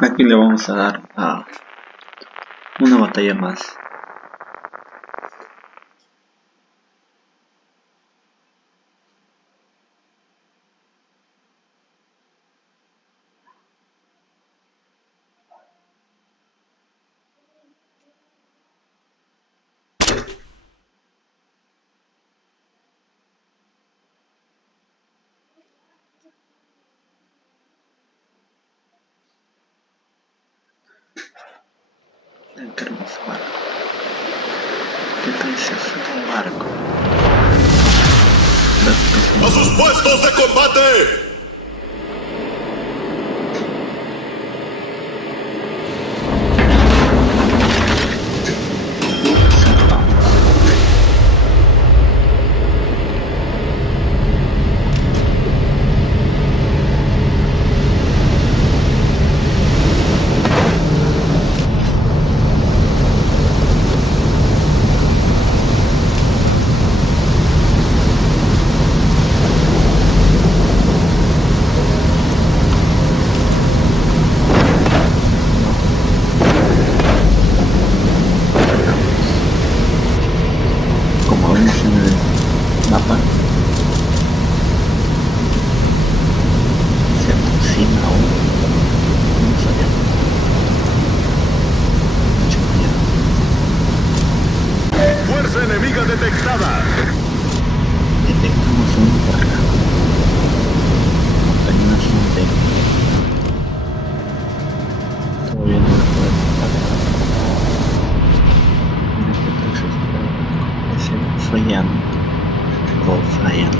Aquí le vamos a dar a una batalla más. Qué hermoso barco. Qué precioso barco. ¡A sus puestos de combate! Como vemos en el mapa, se aproxima aún. Vamos allá. Mucho cuidado. ¡Fuerza enemiga detectada! Detectamos un barco. Montañas de... Todavía no lo podemos matar. Mira qué precioso barco. Es el Flyan o Flyan.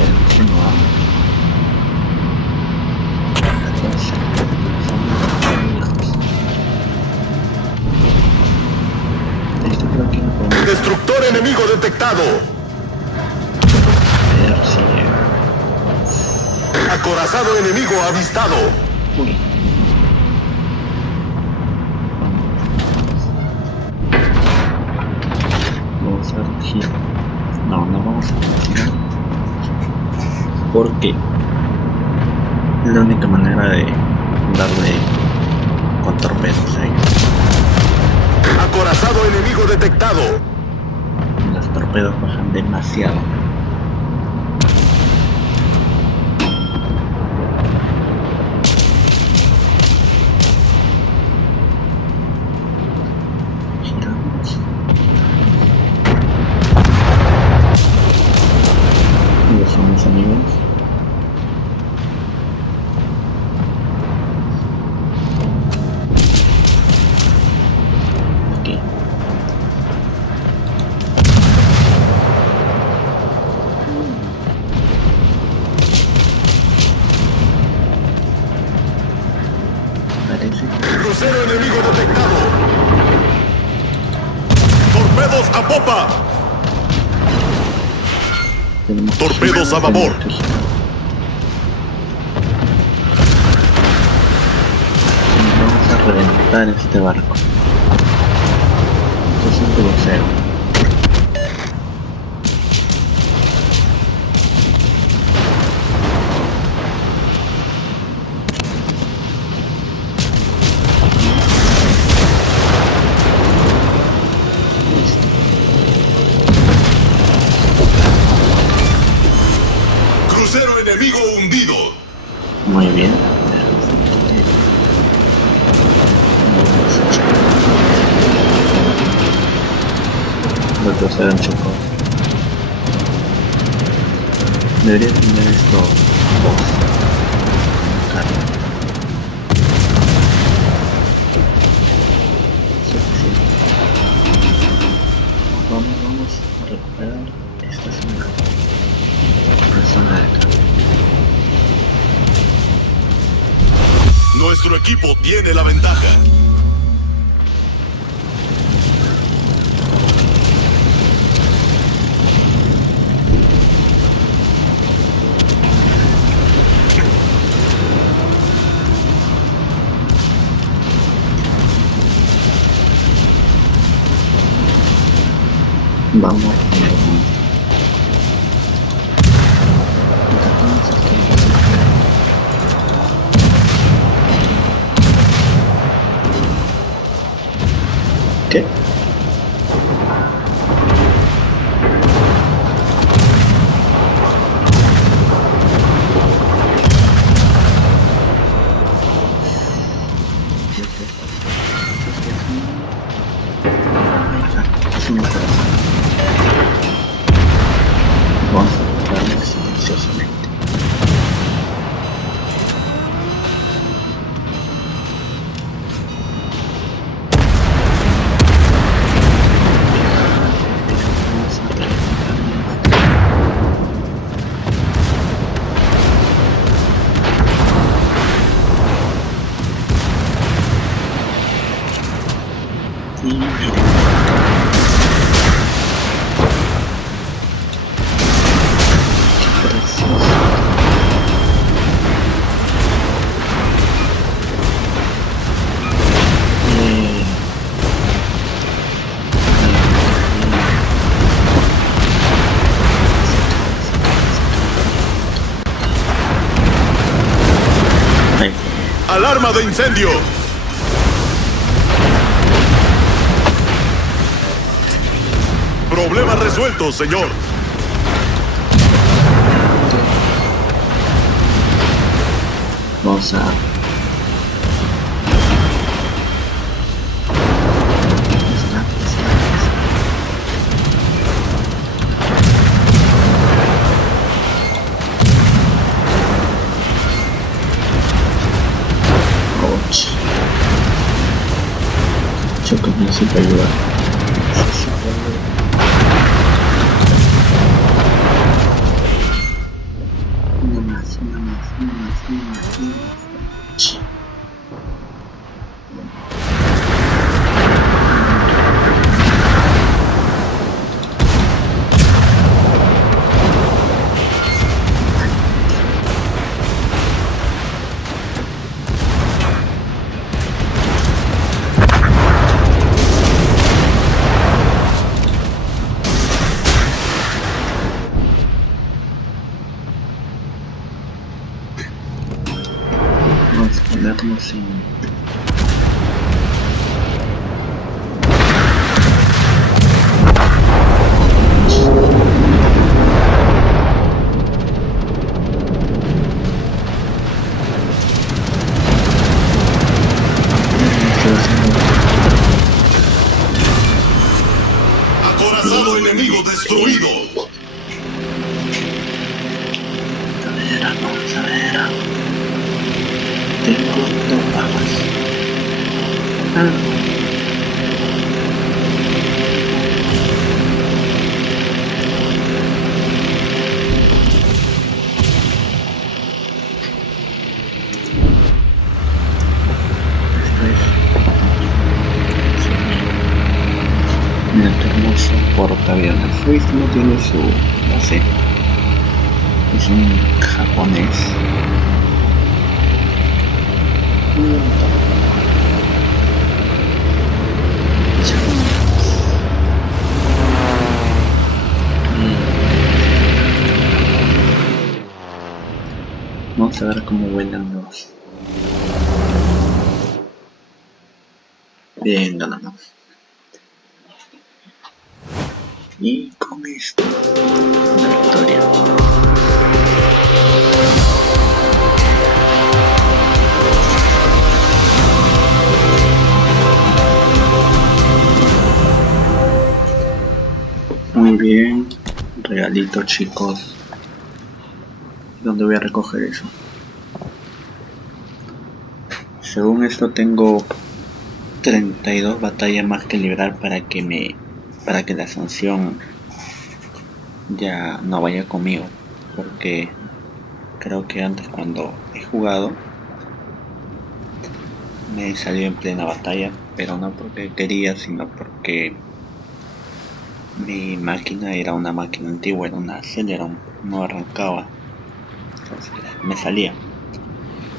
El Renoir. Son muy lejos. Esto creo que no podemos ¡Destructor enemigo detectado! ver si llega. ¡Acorazado enemigo avistado! Uy. Vamos a girar. No vamos a girar. Porque es la única manera de darle con torpedos a ellos. ¡Acorazado enemigo detectado! Los torpedos bajan demasiado. Giramos. Ellos son mis amigos. Aquí. Parece que ¡Crucero enemigo detectado! ¡Torpedos a popa! tenemos Torpedos a babor. que girar. Vamos a reventar este barco. Esto es un crucero. ¡Crucero enemigo hundido! Muy bien. Lo que se han chocado. Debería tener esto dos. Carga. Suficiente. Vamos a recuperar esta zona. La zona de acá. Nuestro equipo tiene la ventaja. Vamos. ¡Alarma de incendio! Problema resuelto, señor. Vamos a... Ouch. Choco, necesito ayuda. Una más. Ouch. Vamos a ponernos en... Acorazado enemigo destruido. Vamos a ver. Tengo dos bajas. Mira qué hermoso portaaviones. Esto no tiene su base. Es un japonés. Vamos a ver cómo vuelan los... Bien, ganamos. Y con esto, la victoria. Muy bien, regalito, chicos. ¿Dónde voy a recoger eso? Según esto tengo 32 batallas más que librar para que la sanción ya no vaya conmigo, porque creo que antes cuando he jugado me he salido en plena batalla, pero no porque quería, sino porque mi máquina era una máquina antigua, era una Celeron, no arrancaba, entonces me salía.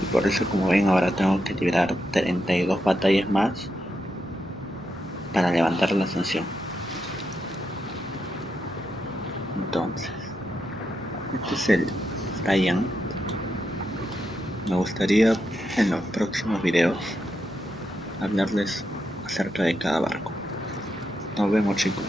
Y por eso, como ven, ahora tengo que librar 32 batallas más para levantar la sanción. Entonces, este es el Ryan. Me gustaría en los próximos videos hablarles acerca de cada barco. Nos vemos, chicos.